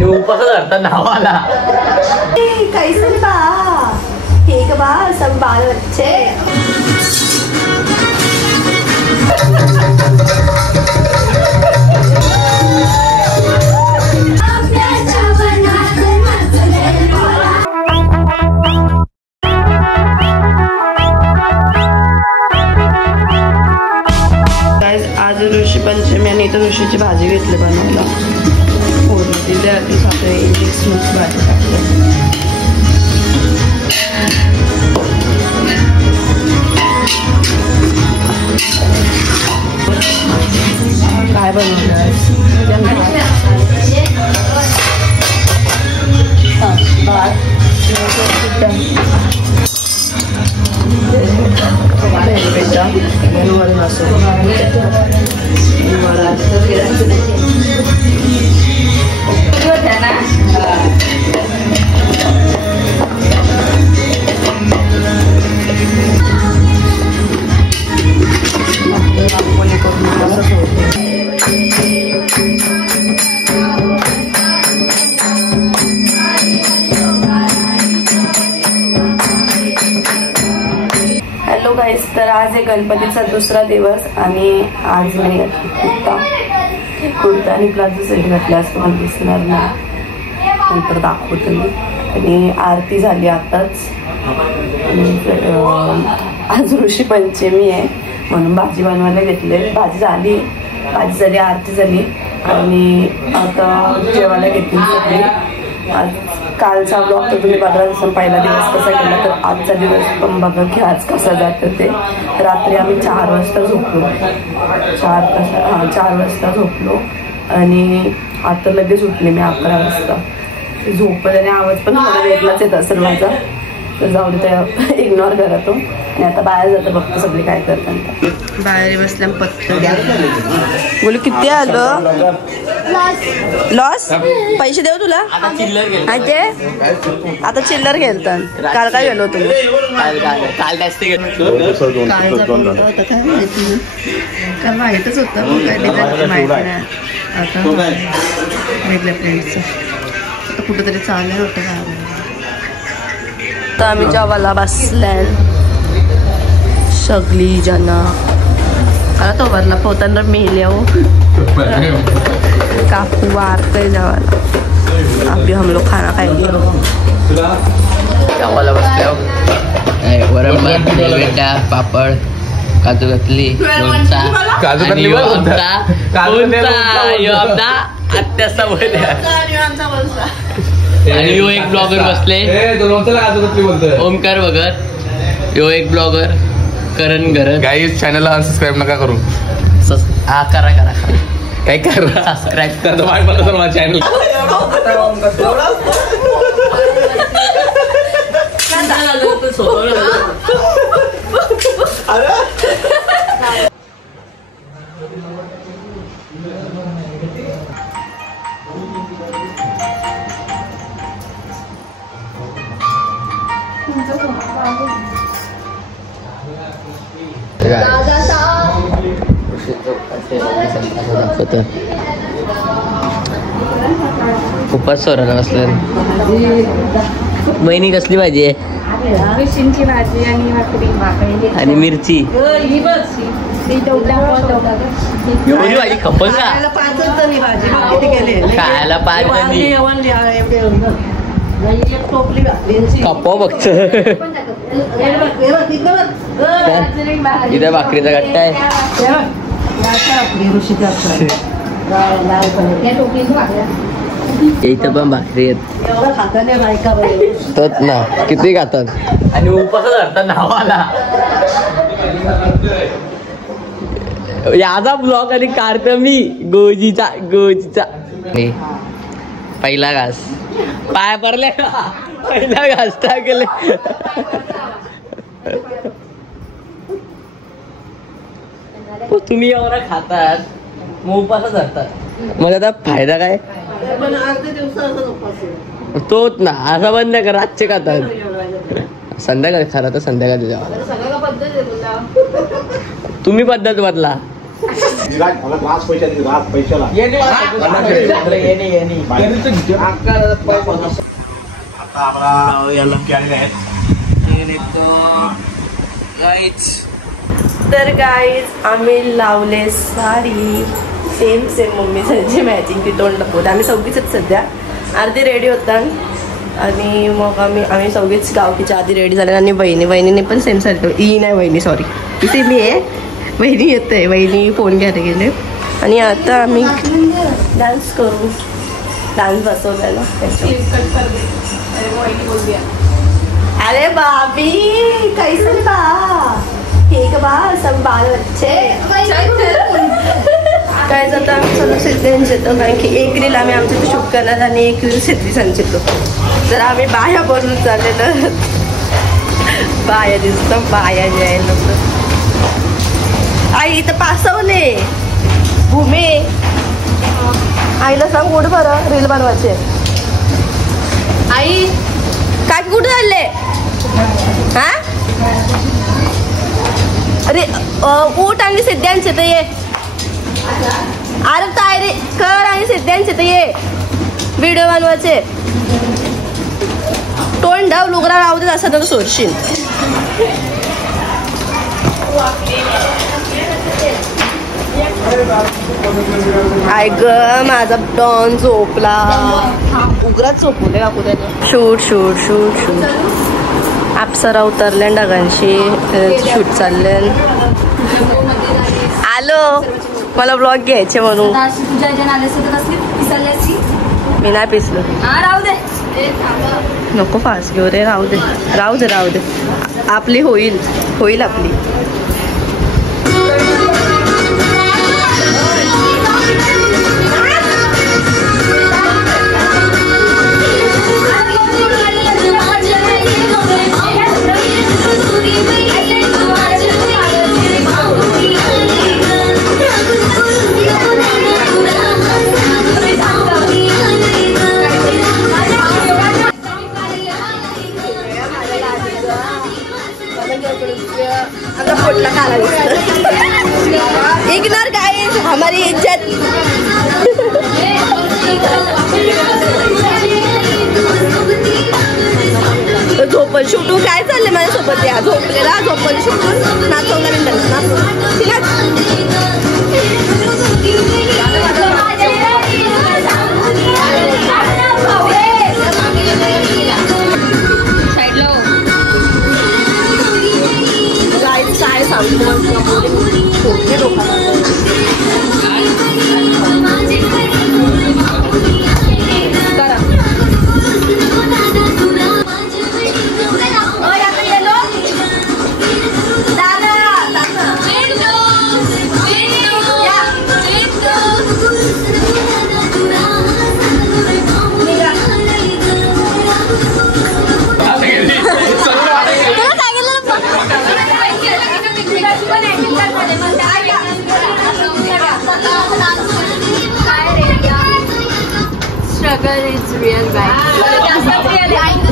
आणि उपास धरतात नावाला कैसन बा ठीक बा सब बाल बच्चे आज ऋषी पंचमी आणि इथं ऋषीची भाजी घेतली बनवायला फोडणी दिली आता सगळे मिक्स भाजी टाकते काय बनवलं हॅलो गाईस, तर आज आहे गणपतीचा दुसरा दिवस आणि आज मी कुर्ता आणि प्लाझो सेट घातला असं मला दिसणार नाही, नंतर दाखवतो मी. आणि आरती झाली आताच. आज ऋषी पंचमी आहे म्हणून भाजी बनवायला घेतले. भाजी झाली आरती झाली आणि आता जेवायला घेतली सगळी. आज कालचा ब्लॉग तर तुम्ही बघा जसं पहिला दिवस कसा गेला, तर आजचा दिवस पण बघा की आज कसा जातं ते. रात्री आम्ही 4 वाजता झोपलो. 4 वाजता झोपलो आणि आता लगेच उठले मी 11 वाजता. झोपत आणि आवाज पण थोडा वेगळाच येत असेल माझा, तर जाऊ दे त्या इग्नोर करा तो. आणि आता बाहेर जातं बघतो सगळे काय करतात. बाहेर बसल्या पत्त बोलू किती आलं लॉस पैसे देऊ तुला आता चिल्लर गेलतात. काल काय गेलो तुम्ही काल माहितच होतं काय माहिती नाही. आता वेगळ्या फ्रेंड्सचं आता कुठंतरी चाललं होतं का. तर आम्ही जेवायला बसलाय सगळी जण. आता तो भरला पोतांना मेल्या हो काकू वारते जेवायला. अभी हम लोग खाना खाएंगे. जेवायला बसल्या वरण बेटा पापड काजू कतली आणि यो एक ब्लॉगर बसले ओमकार भगत. यो एक ब्लॉगर करण गरज. गाईज चॅनलला अनसबस्क्राईब नका करू. हा करा काय करा सबस्क्राईब करतो माझ्या चॅनल. खूपच सोराला बसलं. बहिणी कसली भाजी आहे? भाजी आणि मिरची. एवढी भाजी खपल का? खायला 5 जणी कपो बघत. इथं भाकरीचा गट्टा आहे. इथं पण भाकरी आहेत तोच ना. किती खातात आणि उपास धरतात नावाला. याचा ब्लॉग आणि काढतो मी गोजीचा. पहिला घास पाय पडले का? पहिला घास टाकले. तुम्ही एवढा खातात मग उपास धरतात, मग आता फायदा काय? तोच ना असा बंद कर. रातचे खातात संध्याकाळी. खरं तर संध्याकाळी जावा. तुम्ही पद्धत बदला. तर गाईज आम्ही लावले साडी सेम मम्मी त्यांची मॅचिंग ती तोंड लपवते. आम्ही चौघीच सध्या अर्धी रेडी होतात आणि मग आम्ही चौघीच गावकीच्या आधी रेडी झाले. आणि वहिनीने पण सेम सारखं नाही वहिनी सॉरी इथे मी आहे वहिनी येते. वहिनी फोन घ्यायला गेले आणि आता आम्ही डान्स करू. डान्स बसवलेला अरे बाबी कैसे बा ठीक बा सब बाल बच्चे काय जातं आम्ही सर्व सिद्धींच येतो. कारण की एक रील आम्ही आमच्या शूट करणार आणि एक रील सिद्धीसांच येतो. जर आम्ही बाया बोलून चालले तर बाया दिसतो बाया जायला आई इथं पासवले भूमी आईला सांग कुठं बरं रील बनवायचे. आई काय कुठं चालले हा अरे ऊट आणि सिद्ध्यांचे तर ये अरे तयारी कर आणि सिद्ध्यांचे तर ये व्हिडिओ बनवायचे. तोंड डाव लुगरा राहू दे असं तर सोडशील. आय ग माझा डॉन झोपला उघराच झोपू दे काकू त्याने. शूट शूट शूट शूट अप्सरा उतरले डागांशी शूट चालले. आलो मला ब्लॉग घ्यायचे म्हणून मी नाही पिसलो. नको फास्ट घेऊ रे राहू दे राहू दे राहू दे आपली होईल होईल आपली. इग्नोर गाइस हमारी इज्जत. झोपल शूटू काय चाललंय माझ्यासोबत या झोपलेला झोपल शूटून नाचवला काय सांगतो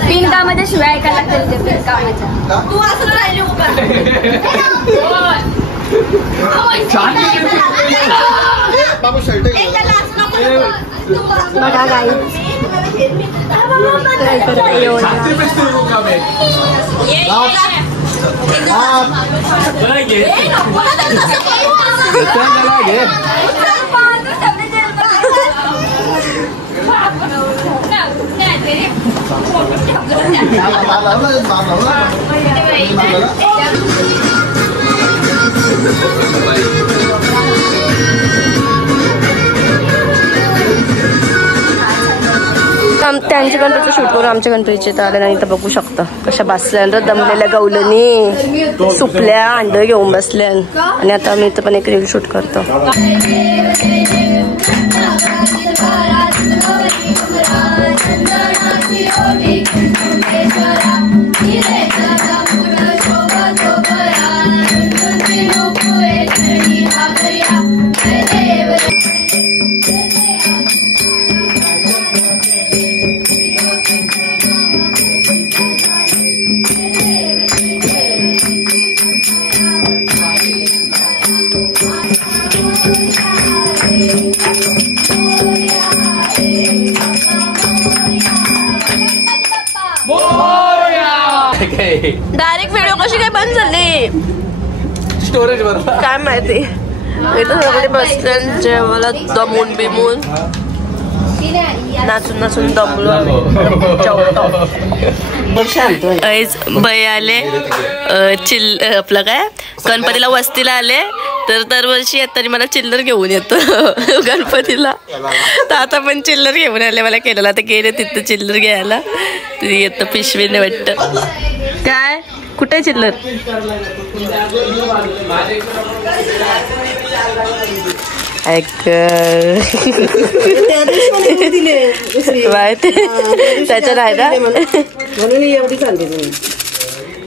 पिंकामध्ये शिवाय ऐकायला लागतं पिंकाच्या. तू असं राहिली बघा गाई त्यांच्या गणपतीचं शूट करून आमच्या गणपतीचे तर आले नाही तर बघू शकता कशा बसल्यानंतर दमलेल्या गवलनी सुपल्या अंड घेऊन बसल्या. आणि आता मी इथं पण एक रील शूट करतो. काय डायरेक्ट व्हिडिओ कशी काय बंद झाली स्टोरेज बरोबर काय माहिती. इथं सगळे बसले जेवायला दमून बिमून नाचून नाचून दमलो. बाई आले आपलं काय गणपतीला वस्तीला आले तर दरवर्षी तरी मला चिल्लर घेऊन येतो गणपतीला. तर आता पण चिल्लर घेऊन आले मला केलेला. आता गेले तिथं चिल्लर घ्यायला येतं पिशवीने वाटतं. काय कुठे चिल्लर त्याच्या नाही ना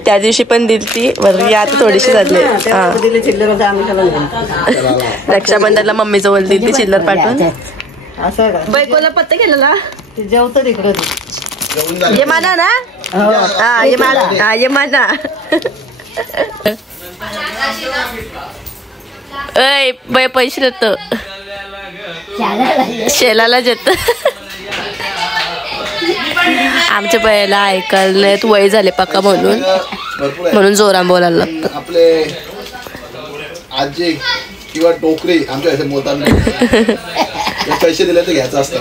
त्या दिवशी पण दिली ती वरती. आता थोडीशी झाली. रक्षाबंधनला मम्मी जवळ दिली ती चिल्लर पाठवून. बायकोला पत्ता केलेला जेवतो तिकडे ये माना ना. हा ये माना. हा ये माना. अय बाय पैसे देतो शेलाला देत. आमच्या बायाला ऐकायला वय झाले पक्का म्हणून जोरान बोलायला लागतं. आपले आजी किंवा टोकरी आमच्या मोताना पैसे दिले तर घ्यायचं असतं.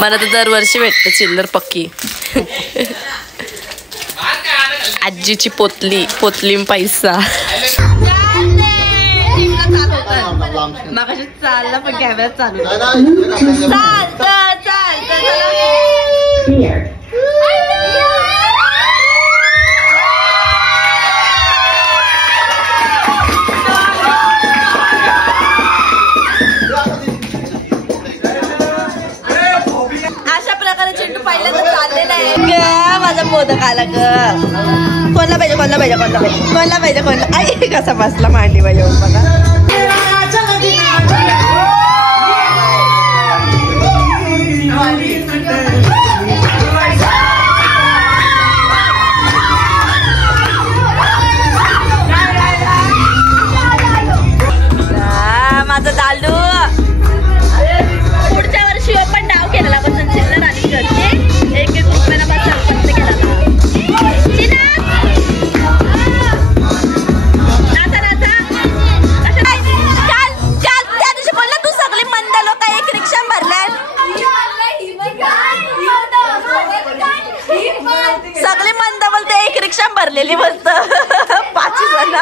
मला तर दरवर्षी भेटतं चिल्लर पक्की. आजीची पोतली पैसा मागाशी चालला पण कॅमेरा चालू अशा प्रकारे चिंटू पहिल्यांदा चाललेला आहे. माझा मोदक आला ग. कोणला पाहिजे आई कसा बसला मांडी पाहिजे बघा. माझा दालू पुढच्या वर्षी पण डाव केलेला पण चिल्लर आणि घरचे 1-1 रुपयाला बस सरपंच केला. सगळे मंद बोलते 1 रिक्षा भरलेली बोलत 5 जण.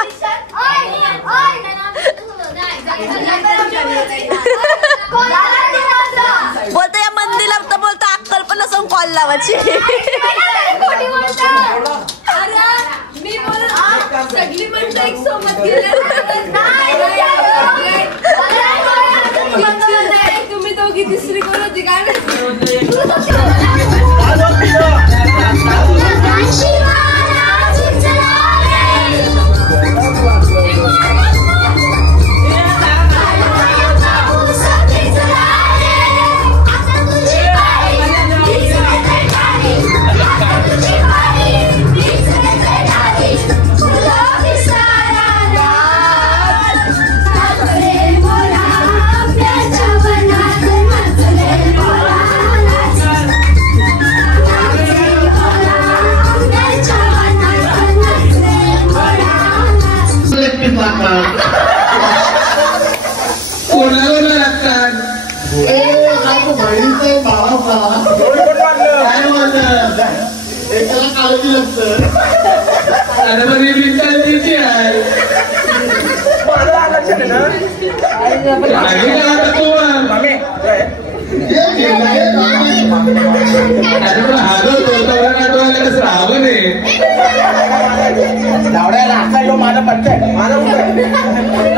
बोलतो या मंदीला तर बोलतो अक्कल पण नसून कॉल लावायची. सगळी मंडळ एक सोबत तुम्ही दोघी तिसरी कोण होती काय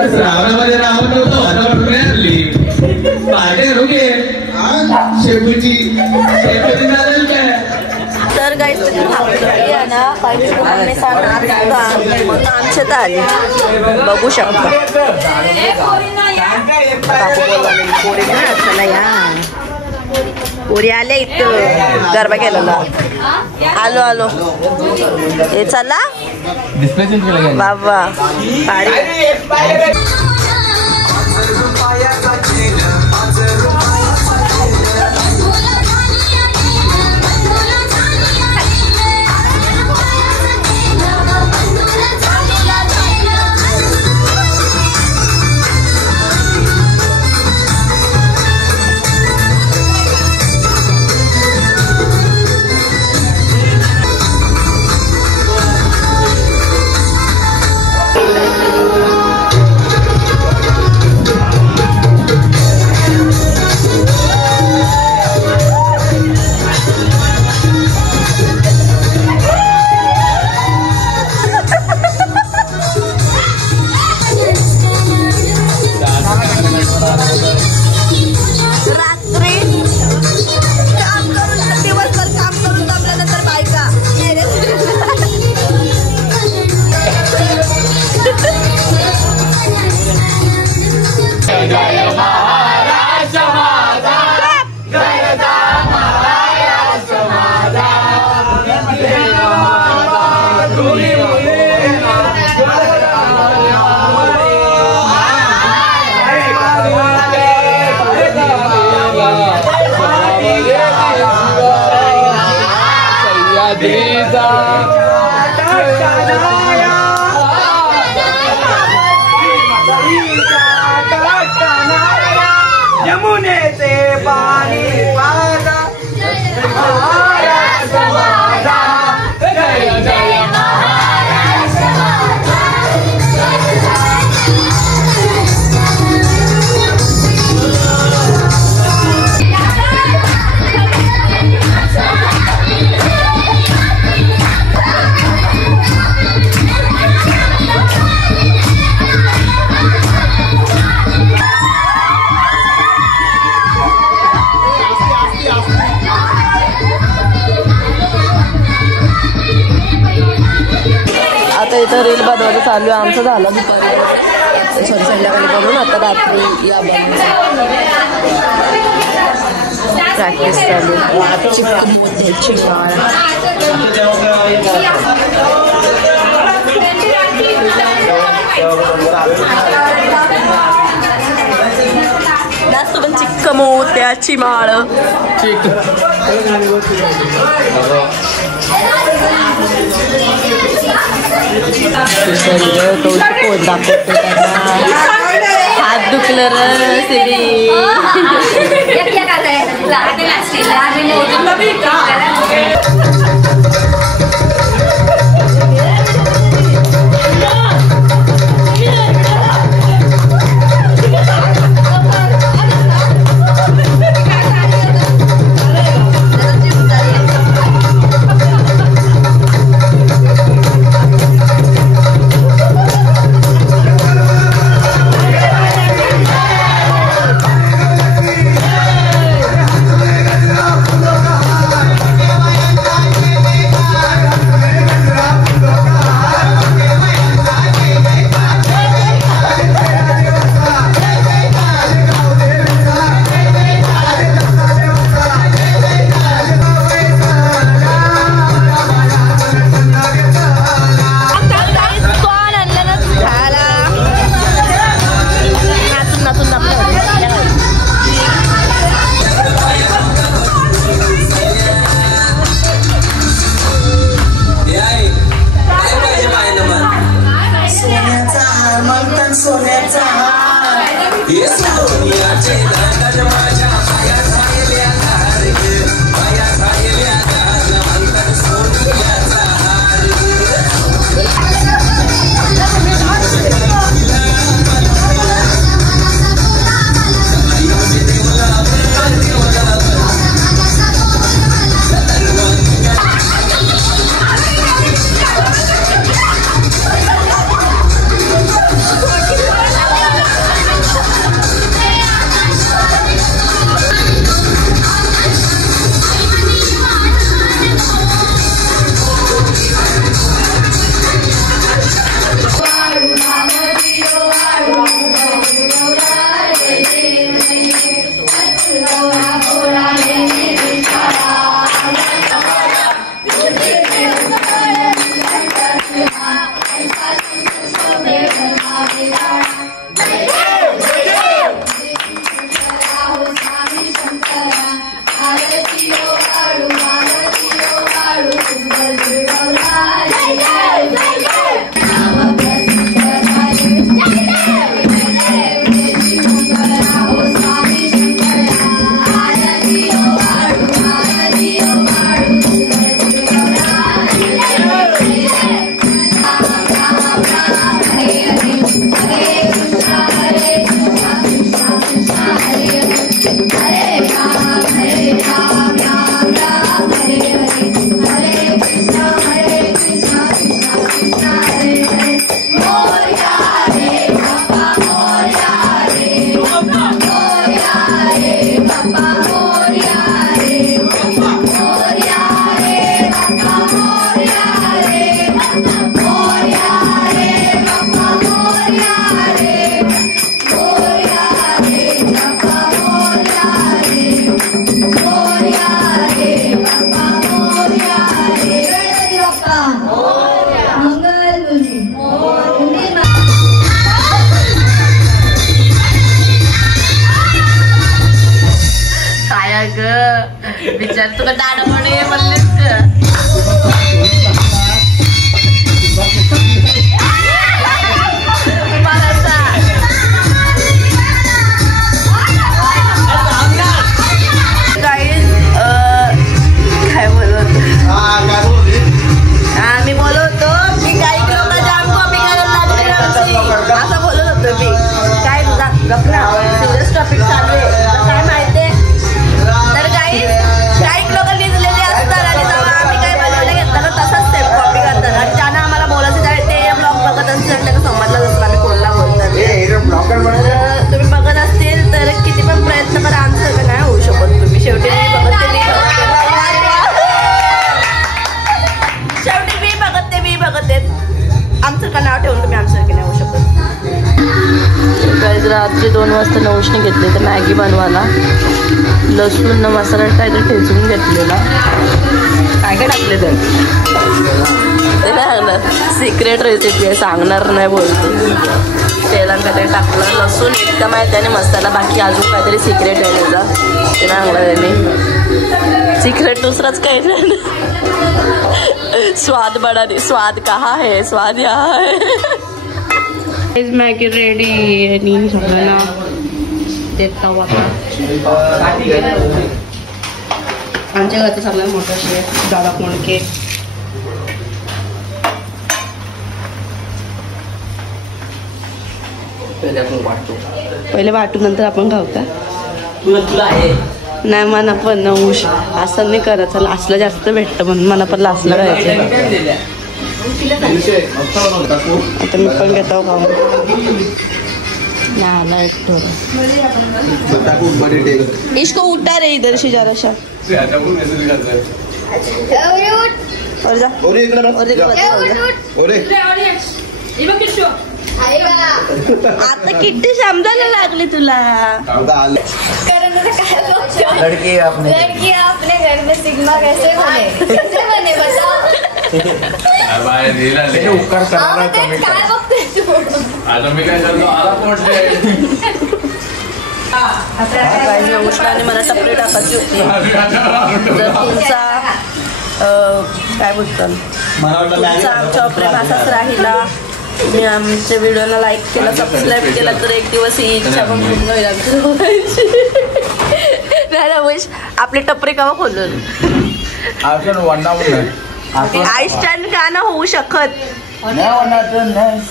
श्रावणामध्ये रावण नव्हतं वातावरण आणली शेपूची चालेल काय. तर गाईस आमच्या तर आले बघू शकता. पोरी आले इथं गरबा केलेला. आलो हे चला बाबा यमुनेचे पाणी वाहता जय जय आता इथं रील बनवायचं चालू आहे आमचं. झालं दुपारी संध्याकाळी बनवून आता रात्री या प्रॅक्टिस चालू. चिकमोत्याची माळ जास्त पण चिकमोत्याची माळ हात दुखलं त्याच्यात तुला दाडपणे बोललेस काय बोलत मी बोलत होतो की काही लोक जाम कॉपी करायला लागले असं बोलत होतो मी काय सिरियस टॉपिक चालू आहे काय माहितीये तर काही लोक लिहिलेले असतात आणि तेव्हा आम्ही काय बनवलं घेतलं तर तसंच ते कॉपी करतात आणि ज्यांना आम्हाला बोलायचं त्यावेळी ते ब्लॉग बघत असतील त्याला समजलं जसं आम्ही कोणला बोलतात तुम्ही बघत असतील तर किती पण प्रयत्न करा आमचं नाही होऊ शकत तुम्ही शेवटी मी बघते आमचं का नाव ठेवून तुम्ही आमच्यासारखे नाही होऊ शकत. रात्री 2 वाजता नवशने घेतले तर मॅगी बनवायला लसूण मसाला काहीतरी ठेचून घेतलेला काय काय टाकले ते नाही सांगणार सिक्रेट रेसिपी आहे सांगणार नाही बोलतो तेलात काहीतरी टाकलं लसूण इतका माहिती आणि मसाला बाकी अजून काहीतरी सिक्रेट आहे त्याचा ते नाही सांगणार त्यांनी सिक्रेट दुसराच काही नाही स्वाद बड़ा नहीं स्वाद कहाँ है स्वाद यहाँ है मॅगी रेडी आणि सगळ्यांना देता आता आमच्या घरचं सगळ्यात मोठं शेफ दादा कोणके पहिले वाटू नंतर आपण खाऊ का तुला आहे नाही मला पण उश असं नाही करायचं लासला जास्त भेटतं म्हणून मला पण लासला करायचं आता मी पण घेतो खाऊन इसको उठा रे इधर से जरा सा और जा आता किती समजायला लागली तुला लड़की अपने घर में सिग्मा कैसे बने बताओ उपकार करायला कमी आता मी काय करतो आला उष्णाने मला टपरी टाकायची होती जर तुमचा काय बोलतात तुमचा आमच्या प्रेम असाच राहिला मी आमच्या व्हिडिओला लाईक केला सबस्क्राईब केला तर एक दिवस ही इच्छा पण पूर्ण होईल आमची आपली टपरी केव्हा खोलून आईस्टँड का ना होऊ शकत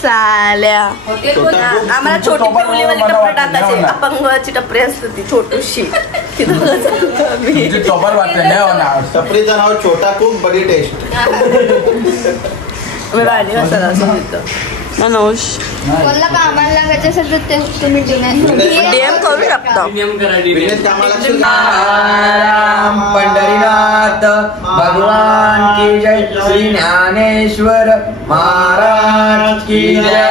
साल्या आम्हाला छोटी पिवलीवाली टपरी टाकायची अपंगाची टपरी असते ती छोटीशी टपरीचं नाव छोटा कुक बडी टेस्ट मी भाजी मसाला असं होतं मनोज कोणाला कामाला लागायचं असेल तर ते तुम्ही डीएम करू शकता राम पंढरीनाथ भगवान की जय श्री ज्ञानेश्वर महाराज की जय